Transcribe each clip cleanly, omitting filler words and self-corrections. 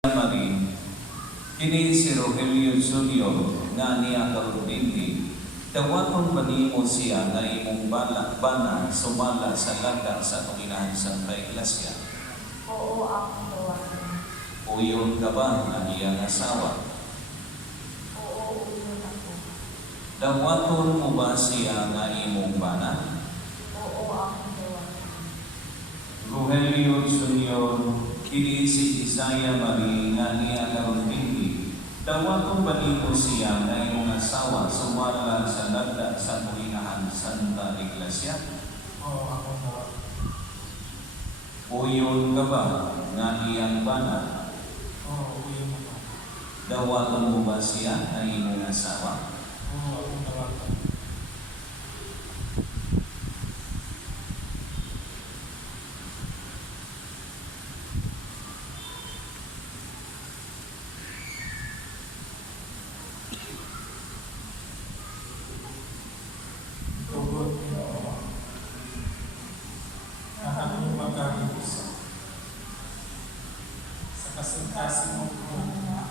Mari, kini si Rogelio Junior nga niya karunindi, dawaton panimo siya na imong bana sumala sa lagda sa Panginoon Santa Iglesia. Oo, akong dawaton. Uyon ka ba na iyang asawa? Oo, uyon ako. Dawaton mo ba siya nga imong bana? Oo, akong dawaton. Rogelio Junior, kini si Isaiah Mari nga niya karunindi, dawaton panimo siya nga imong asawa sumala sa lagda sa Panginoon Santa Iglesia. Oo, akong dawaton. Uyon ka ba nga iyang bana? Oo, uyon ako. Dawaton mo ba siya na imong asawa? Oo, akong dawaton. Tugod niyo ang aming magkakaisa sa kasing-kasing mong kulungan.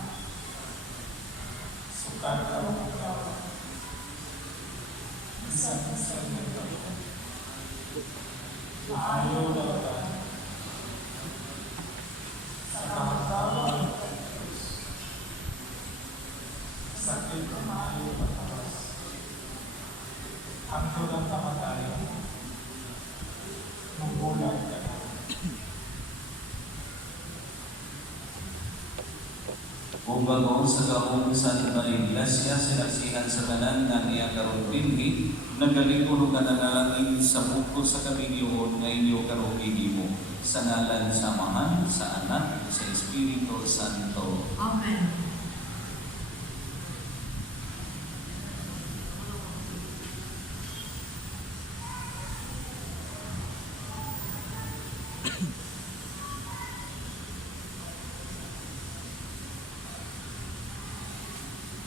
Sukat ang ikaw. Isang-isang nito. Maayo na ka sa kahabawan ng Diyos. Sakit na maayo patawas. Hangtod ang kamatayan. Munggulat ka na. Ubago sa gawong Santa Iglesia, sinaksihan sa tanan nga niya karunindi, nagalikuro ka na nalangin sa buko sa kaminyoon nga inyo karunindi mo, sa ngalan sa Amahan, sa Anak, sa Espiritu Santo. Amen.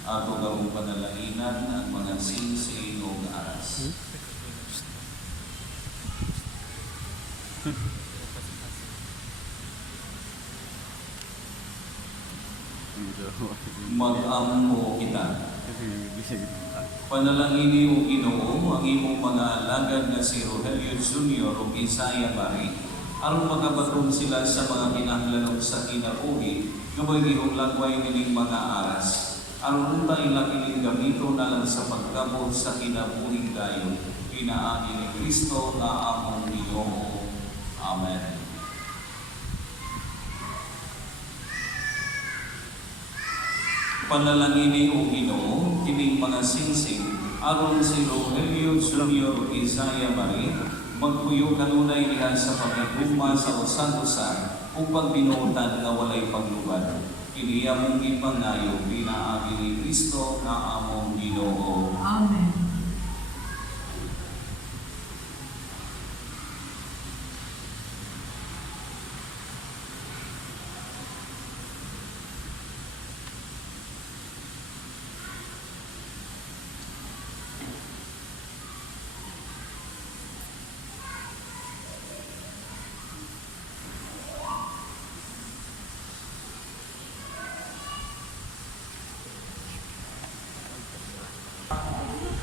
Ato gawong panalainan ang mga singsing o aras. Mag-ampo kita. Panalangini o Ginoo ang imong mga alagad na si Rogelio Junior o Isaiah Mari, aron magabatong sila sa mga kinahanglan sa kinabuhi, gamay gihong lagway nining mga aras. Aron ta ilakiling gamito na lang sa pagkabot sa kinabuhing dayon, pinaagi ni Kristo na among Ginoo. Amen. Panalangini o Ginoo kining mga singsing aron si Rogelio Junior Isaiah Mari magpuyo kanunay diha sa pagigugma sa usan-usan upang binuotan nga walay paglubad. Kini among ipangayo pinaagi ni Kristo na among Ginoo. Amen.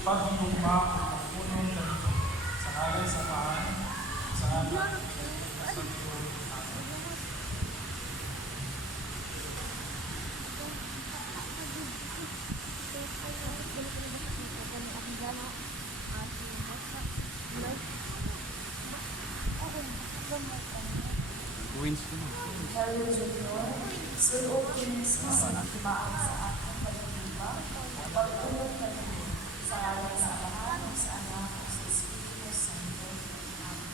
Pagdugma ang punong ganito sa ngalan sa Amahan, sa Anak, sa Espiritu Santo. Rogelio Junior, suot kini sa timaan sa akong pagdugma, pagtulong ka niyo sa ngalan sa Amahan, sa Anak, sa Espiritu Santo. Amen.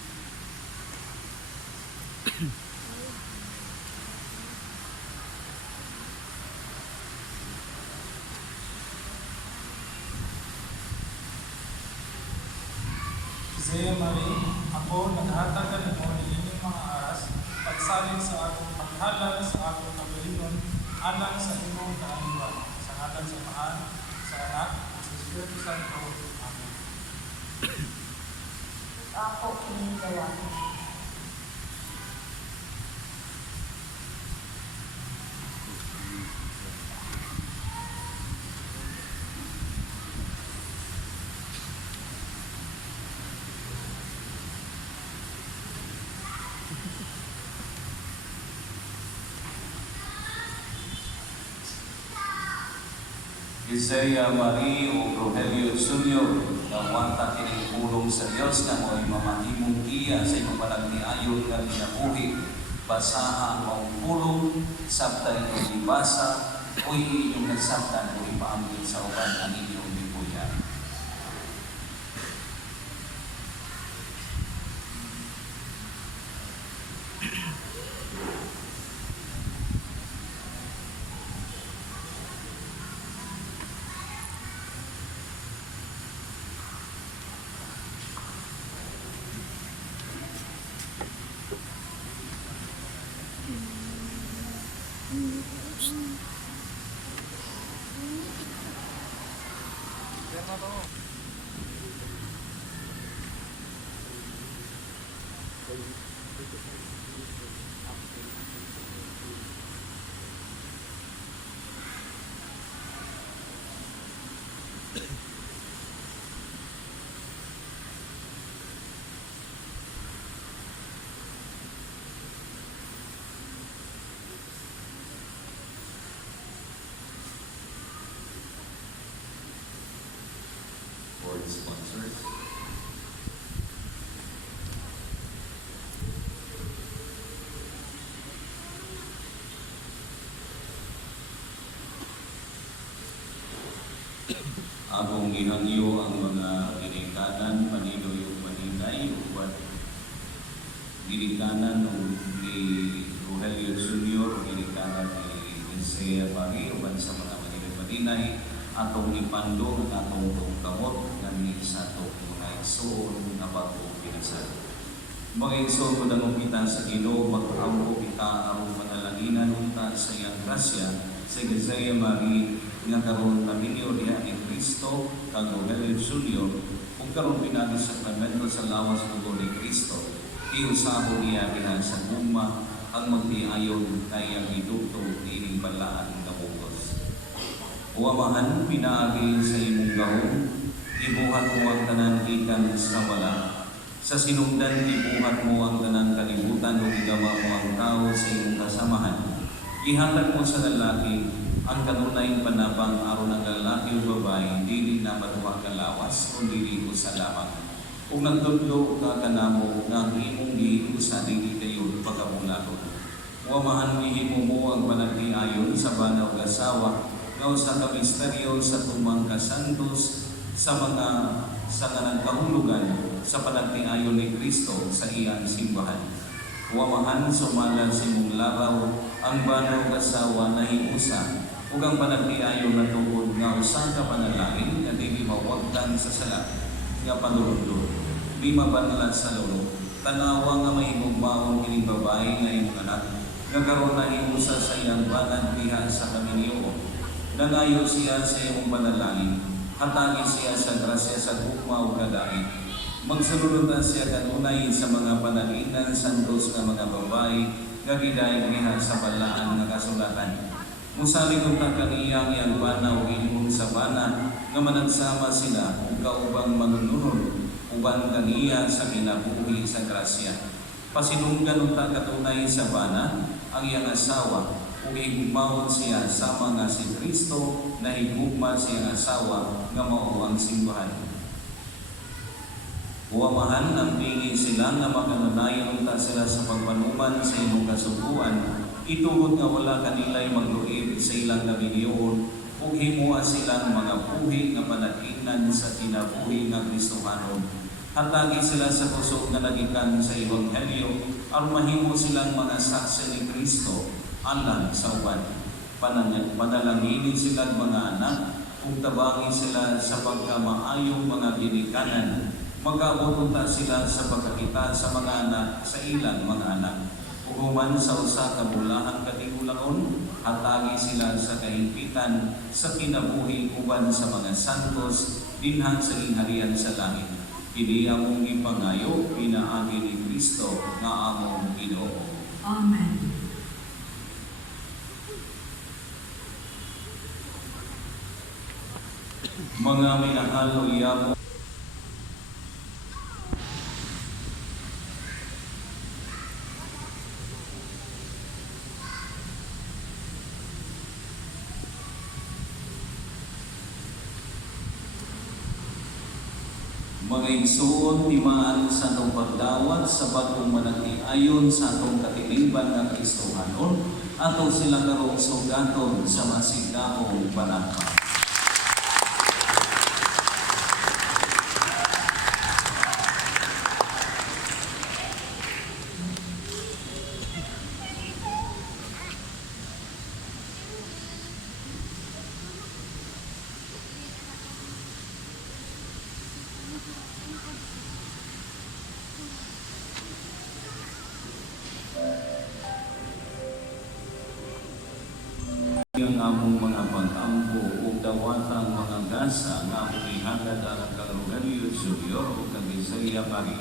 Isaiah Mari, ako naghatag ka nimo ni inyong mga aras, pagsalig sa akong paghalal sa akong kagalingon, alang sa imong kaaliwan, sa ngalan sa Amahan, sa Anak, sa Espiritu Santo. Amen. Ako kini dawaton. Isaiah Marie o Rogelio Jr. na wanta kining pulong sa Dios na mo'y mamahimong iya sa imong panagtiayon nga ginabuhi. Basahan mo ang pulong, sabta inyong ibasa, o inyong nagsabtan o ipaambit sa uban ang inyong bibuyan. Board sponsors. Agong gihangyo ang mga ginikanan, paniloy o paninay, uban ginikanan ni Rogelio Jr. o ginikanan ni Isaiah Marie, uban sa mga paninay, atong ipando ng atong kamot ng sa atong mga igsoon na bago pinasan. Mga igsoon ko na kita sa Ginoo, mag-aampo kita ang manalanginan unta sa iyang grasya sa Isaiah Marie nga karon naminyo diha ni Kristo kang Rogelio Jr. kung karon pinagi sa sakramento sa lawas ng ni Kristo. Iusaho niya diha sa guma ang magtiayon na iyang idugtong ining balaan ng kabukos. Uwamahan, pinaagi sa imong gahong, ibuhat mo ang tanan ikan sa wala. Sa sinungdan, ibuhat mo ang tanan kalibutan o igawa mo ang tao sa imong kasamahan. Ihatag mo sa lalaki ang kanunayang panabang aron ng lalaki o babae, dili na matuwa kalawas, kundi dili sa lamang. Kung nagtudlo ka kanamo nga ang imong giusa, dili kayo pagkabulagon. Uwamahan, ihimo mo ang panagtiayon sa bana o asawa, nga sa kamisteryo sa tumang kasantos sa mga sanganang kahulugan sa panagtiayon ni Kristo sa iyang simbahan. Huwamahan sumala si mong laraw ang banaw kasawa na hiusa ug ang panagtiayon na tungod nga usa ka panalangin nga dili mawagtan sa sala nga panulundod. Di mabanla sa lolo, tanawa nga mahimong maong kining babae nga imong anak nga karon na hiusa sa iyang banag diha sa kaminyo. Nanayo siya sa iyong panalangin, hatagi siya sa grasya sa gugma o kadaig. Magsulunod na siya kanunay sa mga panalinan santos nga mga babae nga gidayeg niya sa balaan nga kasulatan. Musalig ta kaniyang iyang bana o imong sa bana nga managsama sila ug kaubang manununod uban kaniya sa kinabuhi sa grasya. Pasinunggan ta katunay sa bana ang iyang asawa ug higugmaon siya sama nga si Kristo na higugma siyang asawa nga mao ang simbahan. Huwamahan ang pingi sila nga makananayon ta sila sa pagpanuman sa imong kasubuan, itugod nga wala kanila'y magluib sa ilang nabiniyon ug himuha silang mga buhi nga panaginan sa kinabuhi nga Kristohanon. Hatagi sila sa kusog nga nagikan sa Ebanghelyo aron mahimo silang mga saksi ni Kristo alang sa uban. Panalanginin sila mga anak kung tabangi sila sa pagkamaayong mga ginikanan. Mag-abot sila sa pagkakita sa mga anak sa ilang mga anak. Human sa usa ka bulahan katigulangon, hatagi sila sa kahimpitan sa kinabuhi uban sa mga santos dinhan sa ingharian sa langit. Kini among ipangayo pinaagi ni Kristo nga among Ginoo. Amen. Mga minahal o iyamo, Mga igsoon, timaan sa atong pagdawat sa batong manati ayon sa atong katiliban ng Kristohanon, ato sila karong sugaton sa masigdahong panahon. Ang among mga pag-ampo o dawatang mga gasa nga among ihagad ang Rogelio Junior o kang Isaiah Mari.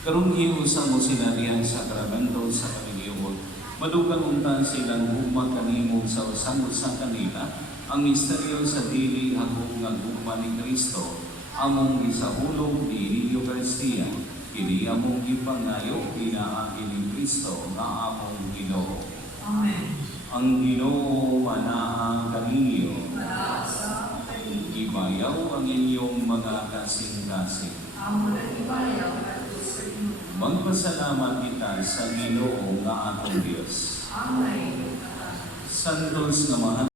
Karong giusa mo sila diyan sa sakramento sa Panginoon. Madugang untan silang huma kanimo sa usamot sa kanila ang misteryo sa dili akong nga gugma ni Kristo. Among gisahulog ni Eucharistia. Kini among gipangayo pinaagi ni Kristo nga among Ginoo. Amen. Ang Ginoo manaang kaninyo. Ibayaw ang inyong mga kasing-kasing. Magpasalamat kita sa Ginoo nga atong Dios. Amen. Santos nga mahal